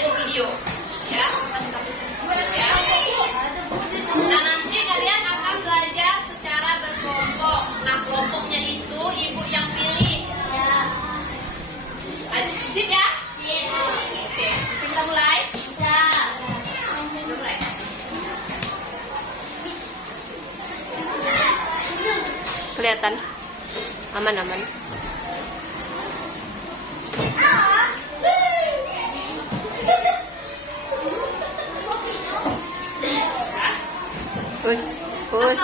di video. Ya. Ya. Nah, nanti kalian akan belajar secara berkelompok. Nah, kelompoknya itu ibu yang pilih. Sip ya? Oke, bisa kita mulai? Mulai. Kelihatan aman-aman. Pus.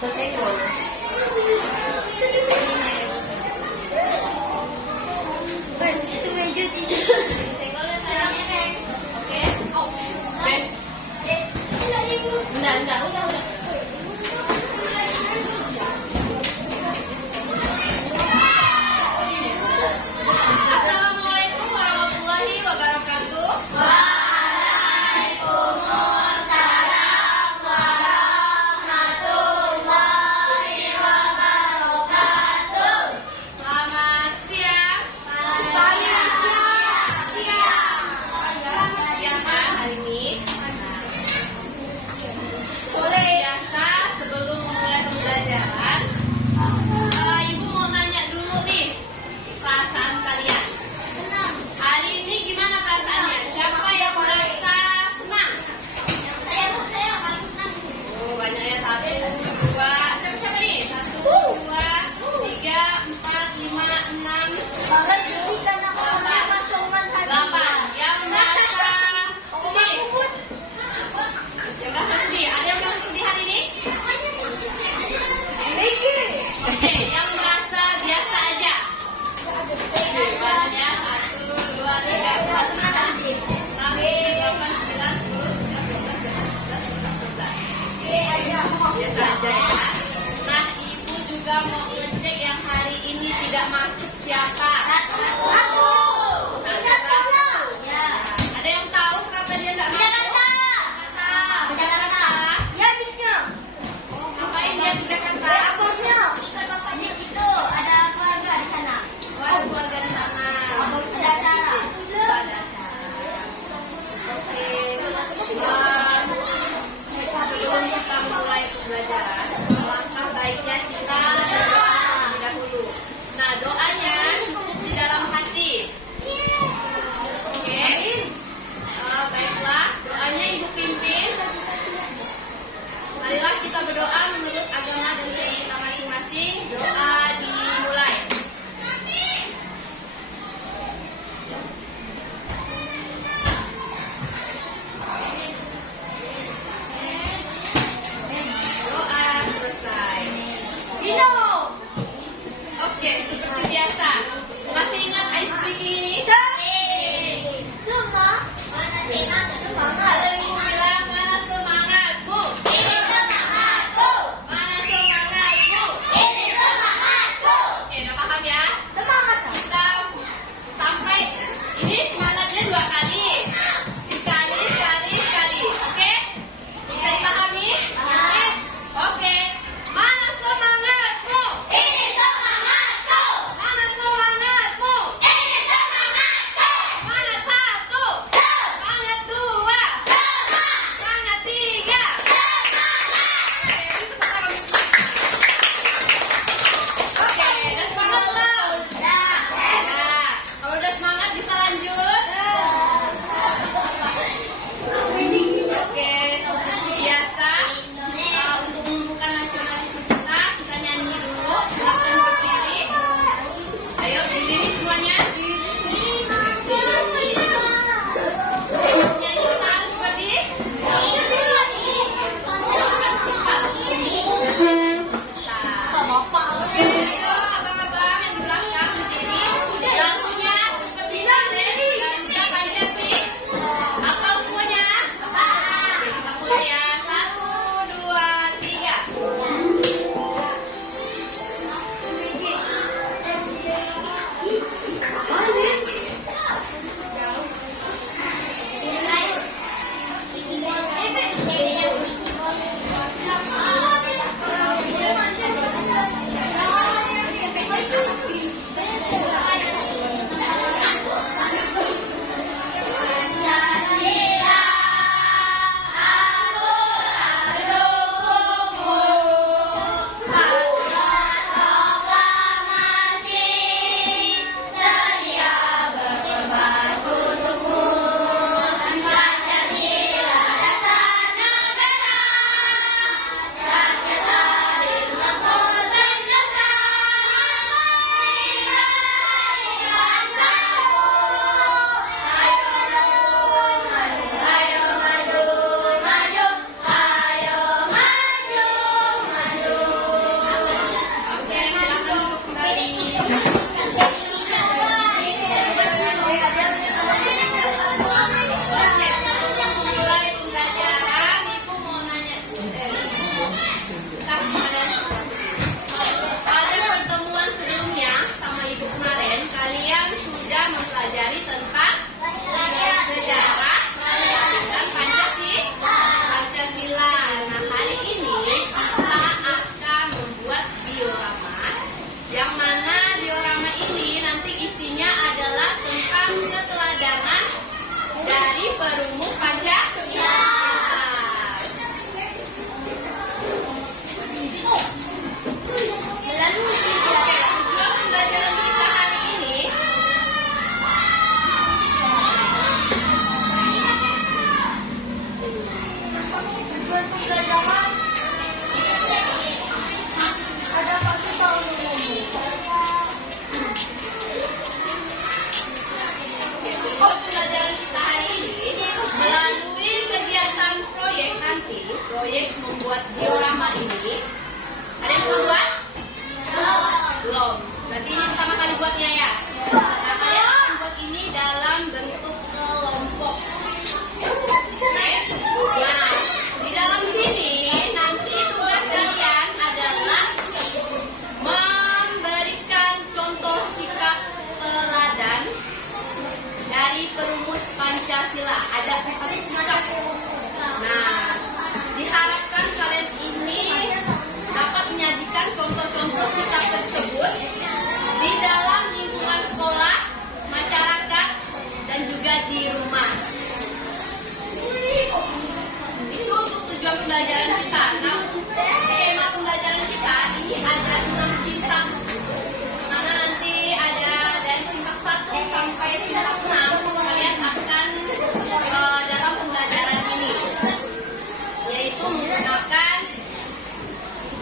Tersenggol. Itu meja di Tersenggol ya sayang. Oke. Bes. Udah. Assalamualaikum warahmatullahi wabarakatuh. Selamat siang. Siang kan hari ini? Biasa sebelum memulai pembelajaran, Ibu mau nanya dulu nih perasaan kalian. Hari ini gimana perasaannya? Siapa yang merasa senang? Oh, banyak ya. 1, 2. Siapa nih? 1, 2, 3, 4, 5, 6, 8. Yang merasa sedih. Yang merasa sedih. Ada yang merasa sedih hari ini? Oke, yang merasa biasa aja. Banyak ya. 1, 2, 3, 4, 5, 6, 7, 8, 9, 10, 11, 12, 13, 14. Biasa aja ya. Nah, Ibu juga mau ngecek yang hari ini tidak masuk siapa? Ada yang tahu kenapa dia tidak masuk? Jakarta. Oh, ngapain dia di Jakarta? Oh, ada keluarga di sana. Ada acara. Oke. Sebelum kita mulai pembelajaran, alangkah baiknya kita berdoa terlebih dahulu. Nah, doanya cukup di dalam hati. Oke. Baiklah, doanya Ibu pimpin. Marilah kita berdoa menurut agama dan kita masing-masing. Doa dimulai. Doa selesai. Oke, seperti biasa. Masih ingat ice breaking ini? Ada yang bilang mana semangatmu? Mana semangatmu? Oke, udah paham ya? Kita sampai ini semangatnya 2 kali. Sekali. Oke? Bisa dipahami? Oke. Mana semangatmu? Mana semangatmu? Mana 1? Semangat 2? Semangat 3? Oke, udah semangat belum? Nah, kalau udah semangat bisa lanjut. Oke, seperti biasa, untuk menumbuhkan nasionalisme kita nyanyi dulu. Silakan berdiri. Ayo berdiri semuanya. Nyanyi kita harus berdiri. Silakan simpan. Oke, ayo abang-abang yang di belakang berdiri. Lagunya seperti ini. Garuda Pancasila. Hafal semuanya? Oke, kita mulai ya. 1, 2, 3. mempelajari tentang sejarah dan Pancasila. Nah, hari ini kita akan membuat diorama, yang mana diorama ini nanti isinya adalah tentang keteladanan dari perumus Pancasila. Oke, tujuan pembelajaran kita hari ini Tujuan pembelajaran ada pasti tahu dulu. pembelajaran kita hari ini melalui kegiatan proyek nanti, proyek membuat diorama ini. Ada yang membuat? Belum. Berarti ini pertama kali buatnya ya. Nah, kalian akan buat ini dalam bentuk kelompok. Nah, di dalam sini nanti tugas kalian adalah memberikan contoh sikap teladan dari perumus Pancasila. Ada 4 sikap. Nah, diharapkan kalian ini dapat menyajikan contoh-contoh sikap tersebut di dalam lingkungan sekolah, masyarakat, dan juga di rumah. Itu untuk tujuan pembelajaran kita. Nah, untuk skema pembelajaran kita ini ada 6 sintang, mana nanti ada dari sintang 1 sampai sintang 6 kalian akan dalam pembelajaran ini, yaitu menggunakan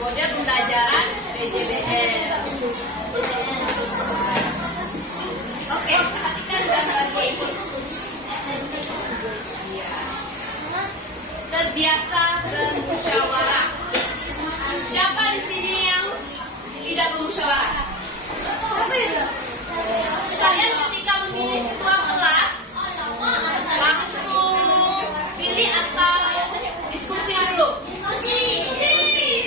model pembelajaran PJBL. Oke, perhatikan dan bagi ikut. Terbiasa bermusyawarah. Siapa di sini yang tidak bermusyawarah? Kalian ketika memilih ketua kelas langsung pilih atau diskusi dulu? Diskusi.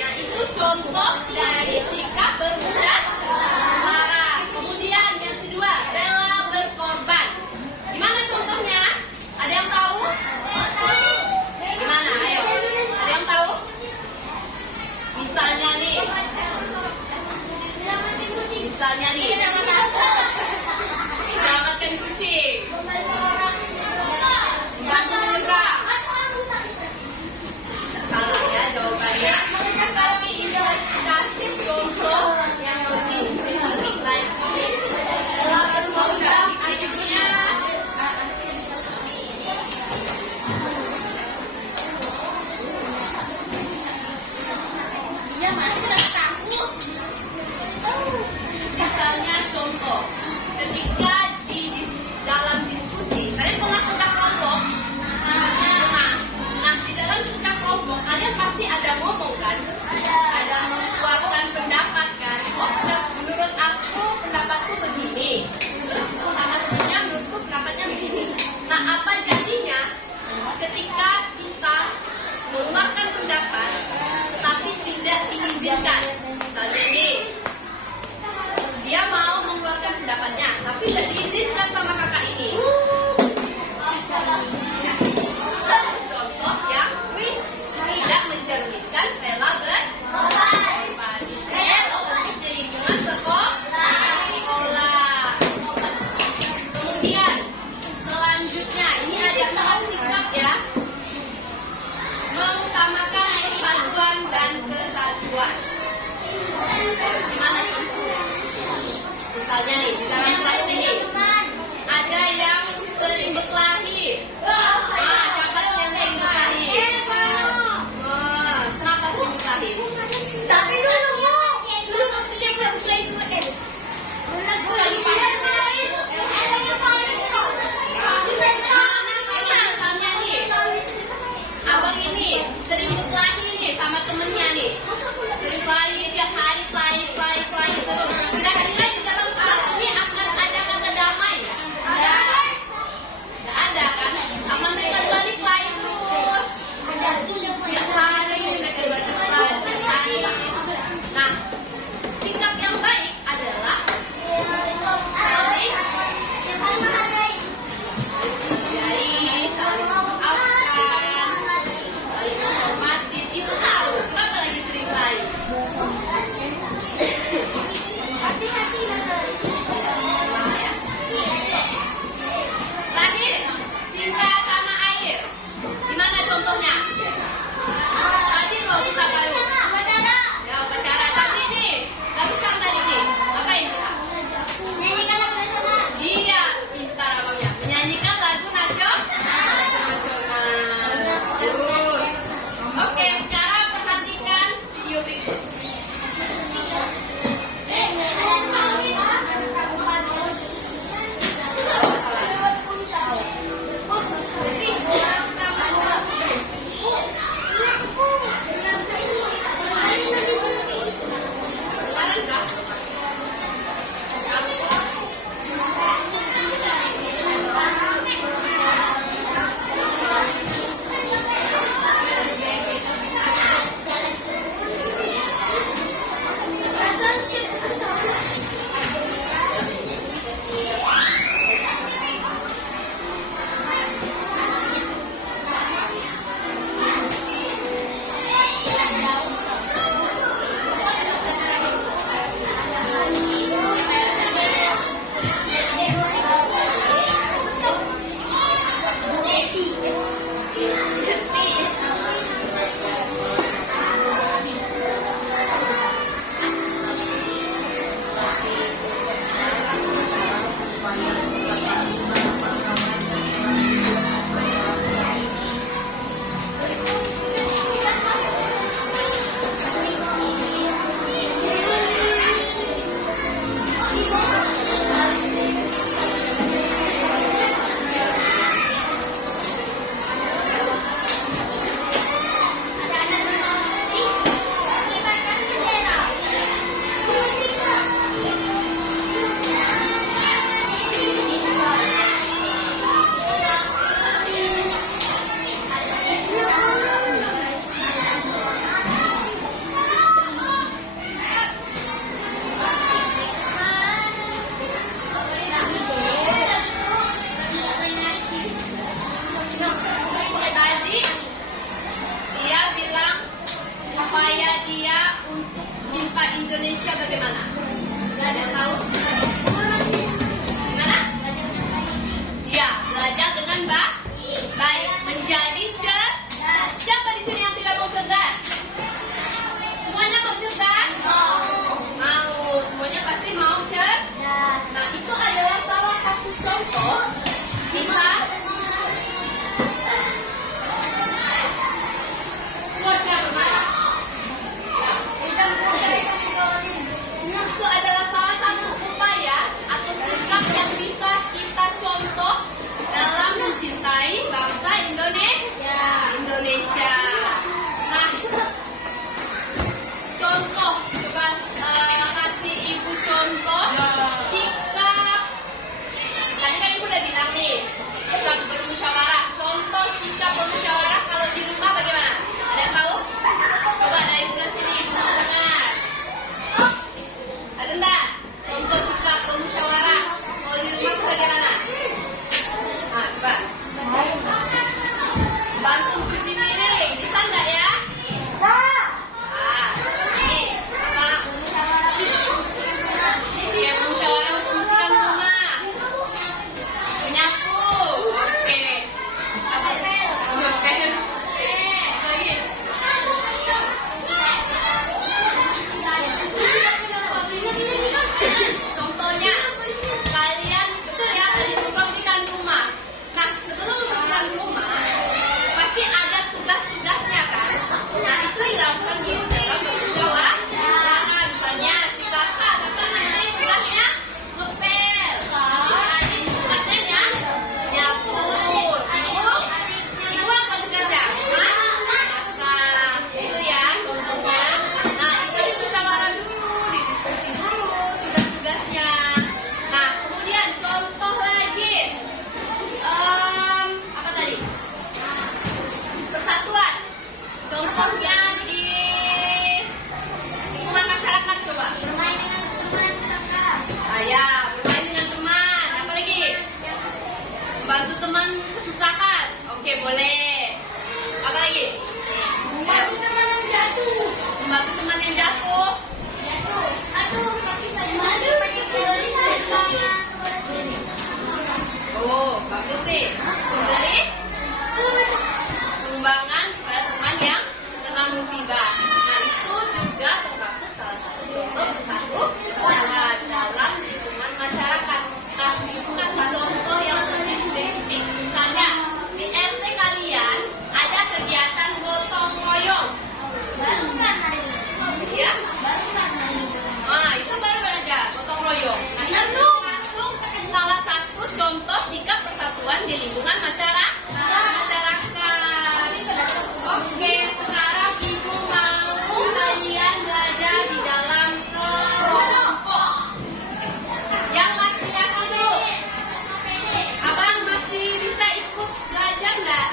Nah, itu contoh dari sikap bermusyawarah. Kemudian yang kedua, rela berkorban. Gimana contohnya? Ada yang tahu? Gimana? Ayo. Ada yang tahu? Misalnya nih. Selamatkan kucing. Bantu menyeberang. Salah ya jawabannya. Tapi ini kasih contoh yang lebih spesifik lagi. Rela berkorban akhirnya. Misalnya contoh, ketika di dalam diskusi, kalian pernah kerja kelompok? Nah, di dalam kerja kelompok, kalian pasti ada ngomong kan? Ada mengeluarkan pendapat kan? Oh, menurut aku pendapatku begini. Terus sama temennya menurutku pendapatnya begini. Nah, apa jadinya ketika kita mengeluarkan pendapat tapi tidak diizinkan? Misalnya nih, dia mau mengeluarkan pendapatnya, tapi tidak diizinkan sama kakak ini. Contoh yang tidak mencerminkan rela berkorban. Untuk di lingkungan sekolah. Kemudian selanjutnya ini ada 6 sikap ya. Mengutamakan persatuan dan kesatuan. Gimana contohnya? Misalnya nih, di dalam kelas ini ada yang sering berkelahi. Siapa yang sering berkelahi? Kenapa sering berkelahi? Tapi dulu Siapa yang berkelahi semua? Misalnya nih, abang ini sering berkelahi nih sama temennya nih. Sering berkelahi tiap hari, berkelahi terus. Kira-kira di dalam kelas ini akan berkembang di lingkungan masyarakat. Oke, sekarang ibu mau kalian belajar di dalam kelompok. Yang masih dulu, abang masih bisa ikut belajar nggak?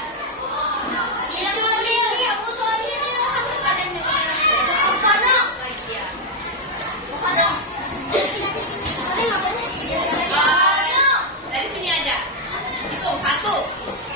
Lagi ya. Dari sini aja. Itu 1,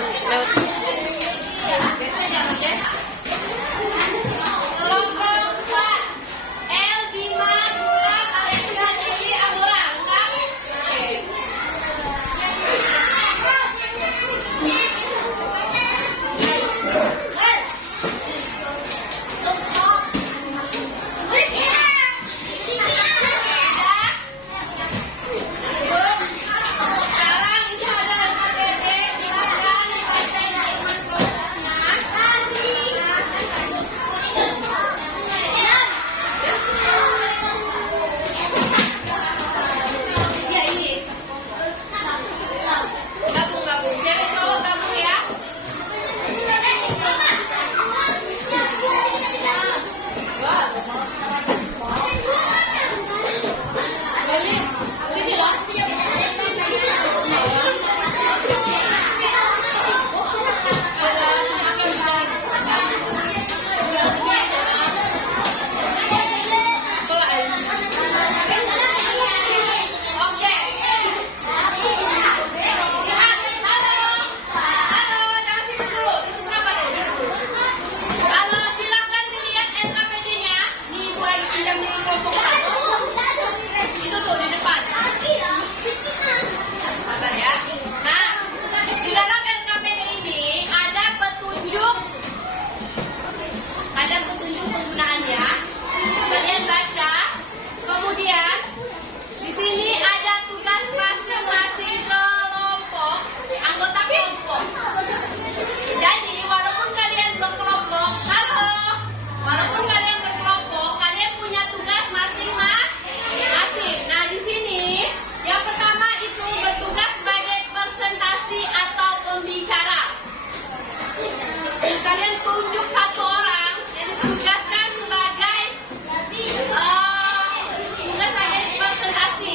lewat. Biasa jangan biasa. Kelompok 4. El, Bima, Nura, Alexia, Devi, Amora. Lengkap? Oke. Sekarang itu ada LKPD, silakan dibacain teman kelompoknya. Iya ini. Gabung. Cewek cowok gabung ya. Oke. Lihat, halo, jangan sibuk dulu. Itu kenapa tadi? Halo, silakan dilihat LKPD-nya. Nih, mulai pinjam dari kelompok 1. Itu tuh di depan. Sabar ya. Nah, di dalam LKPD ini ada petunjuk. Ada petunjuk penggunaannya. Kalian baca. Kemudian di sini ada tugas masing-masing kelompok, anggota kelompok. Jadi walaupun kalian berkelompok, kalian punya tugas masing-masing. Nah di sini yang pertama itu bertugas sebagai presentasi atau pembicara. Kalian tunjuk satu orang yang ditugaskan sebagai presentasi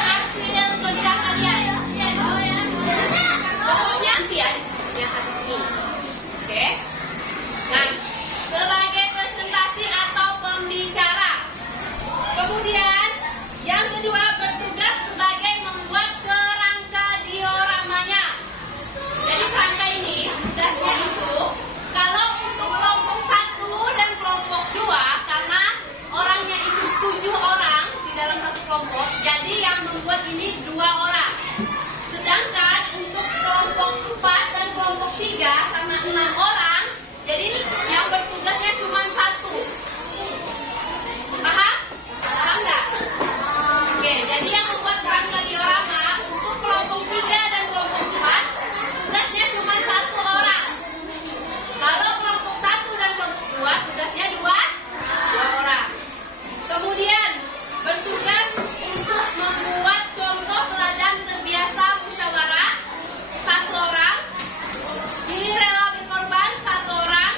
hasil kerja kalian. Pokoknya nanti ya diskusinya habis ini. Oke. Nah, sebagai presentasi atau pembicara. Kemudian yang kedua bertugas sebagai membuat kerangka dioramanya. Jadi kerangka ini tugasnya itu kalau untuk kelompok 1 dan kelompok 2 karena orangnya itu 7 orang di dalam satu kelompok, jadi yang membuat ini 2 orang. Sedangkan untuk kelompok 4 dan kelompok 3 karena 6 orang, jadi yang bertugasnya cuma 1. Paham? Paham nggak? Oke, jadi yang membuat kerangka diorama untuk kelompok 3 dan kelompok 4 tugasnya cuma 1 orang. Kalau kelompok 1 dan kelompok 2 tugasnya 2 orang. Kemudian bertugas untuk membuat contoh teladan terbiasa musyawarah 1 orang. Diri rela berkorban 1 orang.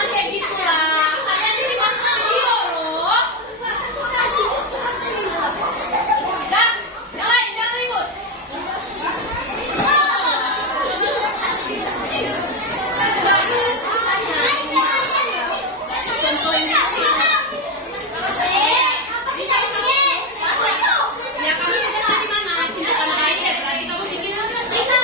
jangan kayak gitu lah. Kalian jadi masuk video loh. Udah, jangan ribut. Ya kamu cinta di mana? Cinta tanah air. Berarti kamu bikin cinta.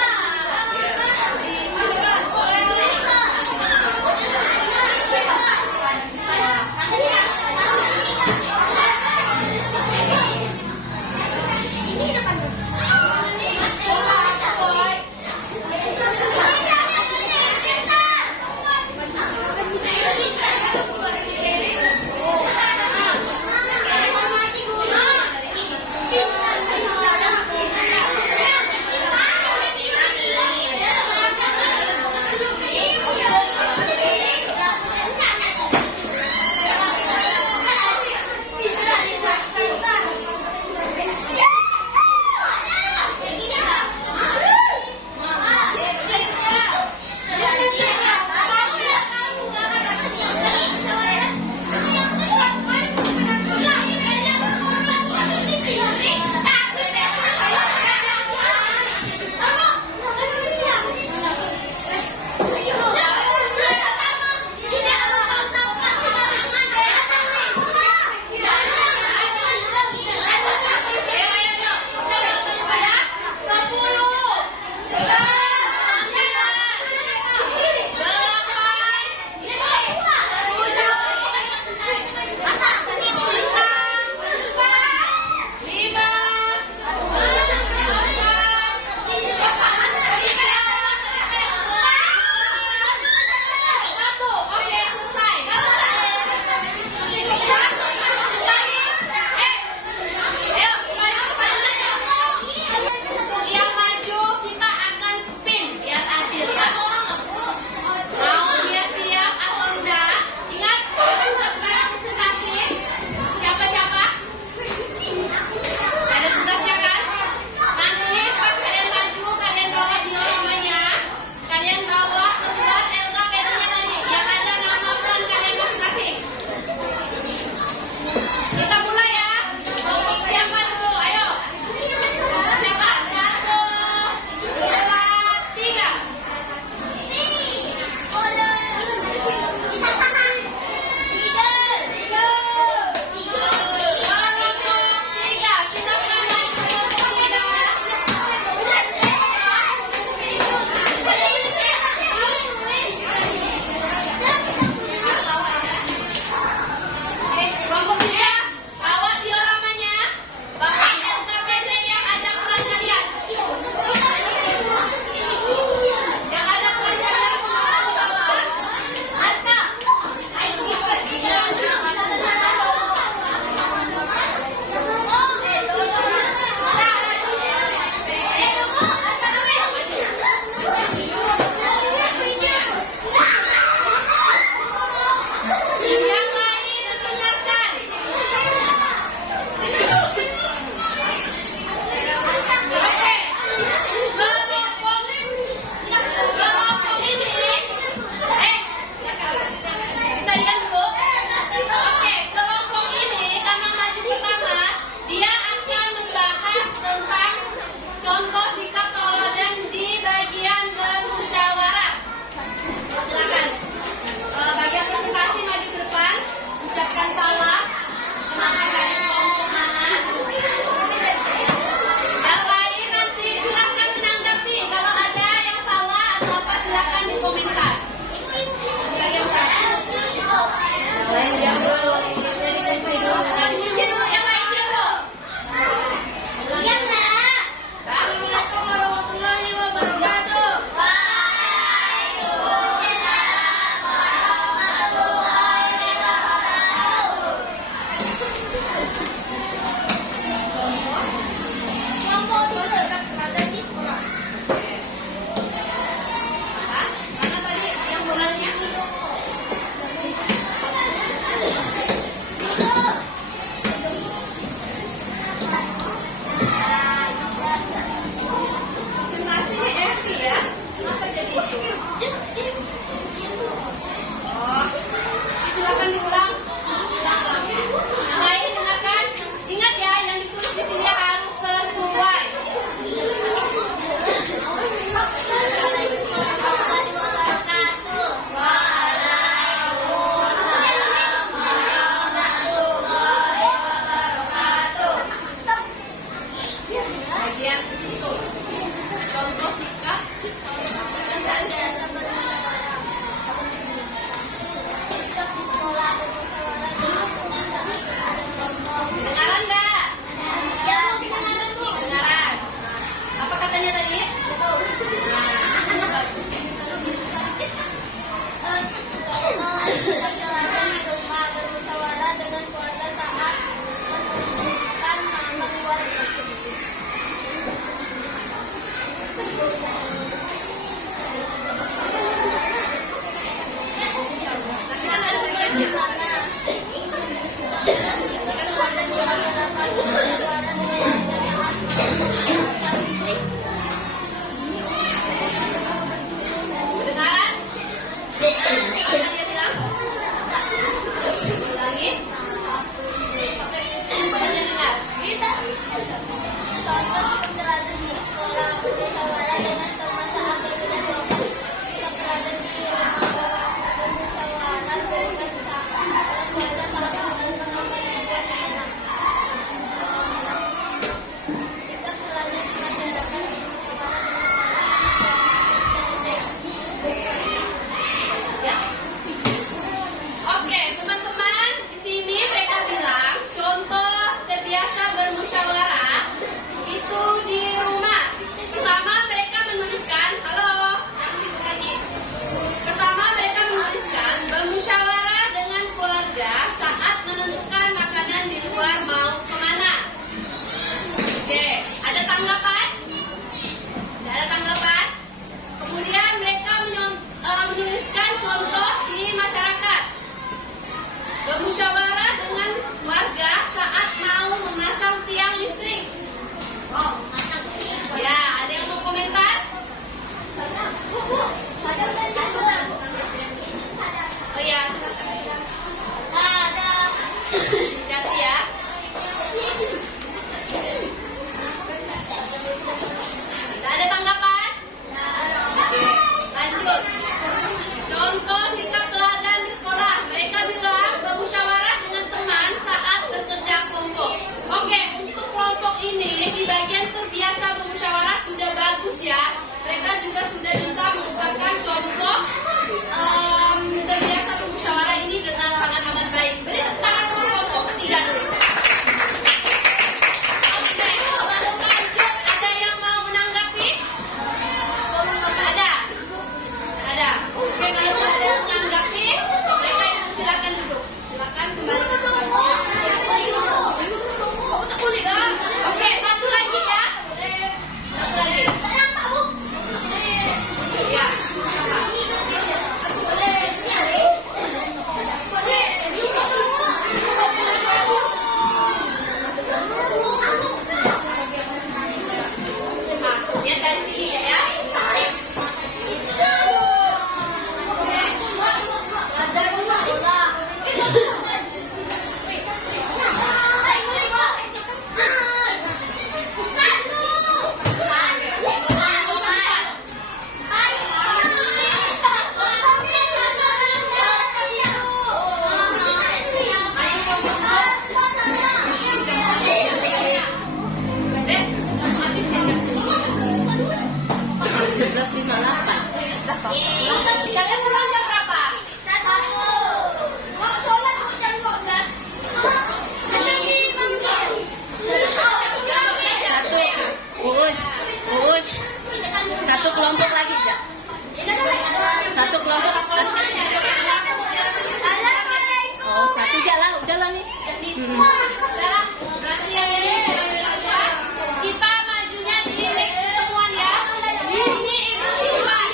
Udah, berarti yang ini diambil aja. Kita majunya di next pertemuan ya. Ini Ibu Iwan.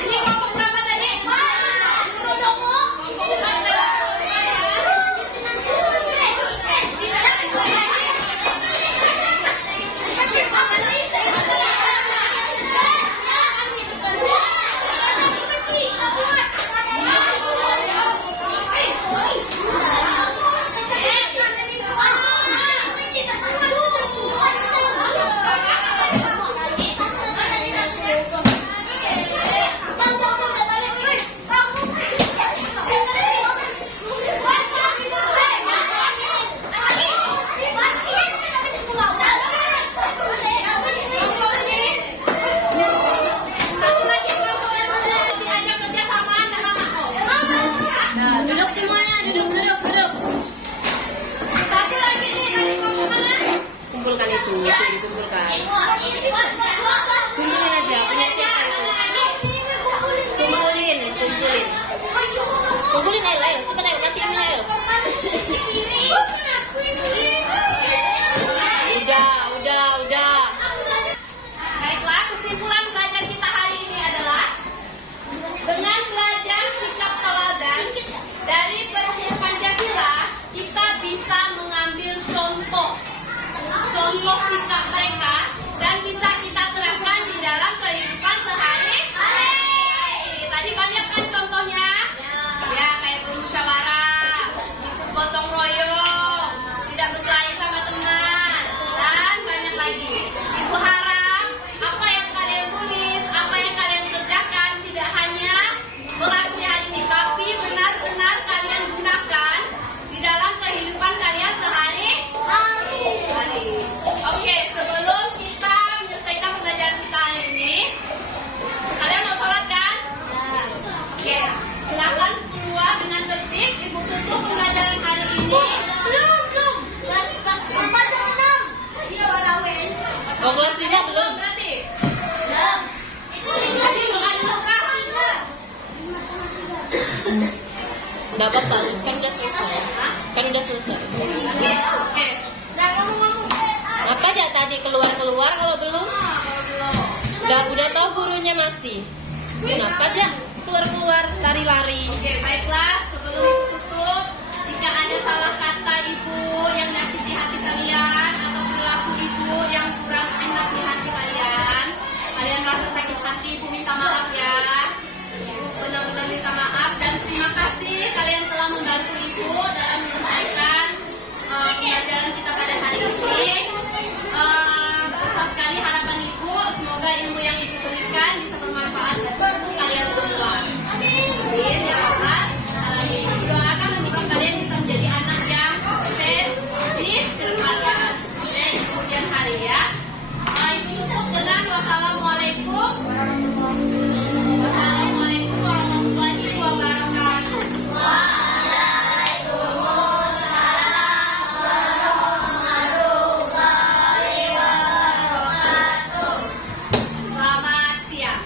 Ini kelompok berapa tadi? Kelompok 4 ya. Satu lagi kelompok yang mau diajak kerja sama Mako. Nah, duduk semuanya, duduk. Satu lagi nih dari kelompok mana? Kumpulkan itu dikumpulkan. Kumpulin aja, punya siapa itu? Kumpulin. Kumpulin ayo, cepat ayo, kasih ini ayo. Udah. Baiklah, kesimpulan belajar kita hari ini adalah dengan belajar sikap teladan dari prinsip Pancasila, kita bisa mengambil contoh sikap mereka dan bisa kita terapkan di dalam kehidupan sehari-hari. Tadi banyak kan contohnya? Ya, kayak bermusyawarah, gotong royong, tidak berkelahi sama teman, dan banyak lagi. Ibu harap apa yang kalian tulis, apa yang kalian kerjakan tidak hanya berlaku di hari ini, tapi benar-benar kalian gunakan di dalam kehidupan kalian sehari-hari. Oke, sebelum kita menyelesaikan pembelajaran kita hari ini, kalian mau sholat kan? Oke, silakan keluar dengan tertib. Ibu tutup pembelajaran hari ini. Belum. Empat sama 6. Iya, Wadawen. Oh, kelas 5 belum? Berarti. Belum. Tadi belum lengkap. Enggak apa-apa, kan udah selesai. Oke. Nah, kamu. Apa aja tadi keluar kalau belum? Kalau belum. Udah tahu gurunya masih. Kenapa aja keluar lari-lari? Oke, baiklah. Sebelum ibu tutup, jika ada salah kata ibu yang nyakiti hati kalian atau perilaku ibu yang kurang enak di hati kalian rasa sakit hati, ibu minta maaf ya. Ibu benar-benar minta maaf dan terima kasih kalian telah membantu ibu dalam menyelesaikan pembelajaran kita pada hari ini. Besar sekali harapan ibu, semoga ilmu yang ibu berikan bisa bermanfaat untuk kalian semua. Amin ya Rabbal Alamin. Doakan semoga kalian bisa menjadi anak yang sukses di kedepannya dan di kemudian hari ya. Ibu tutup dengan wassalamualaikum warahmatullahi wabarakatuh. Selamat siang.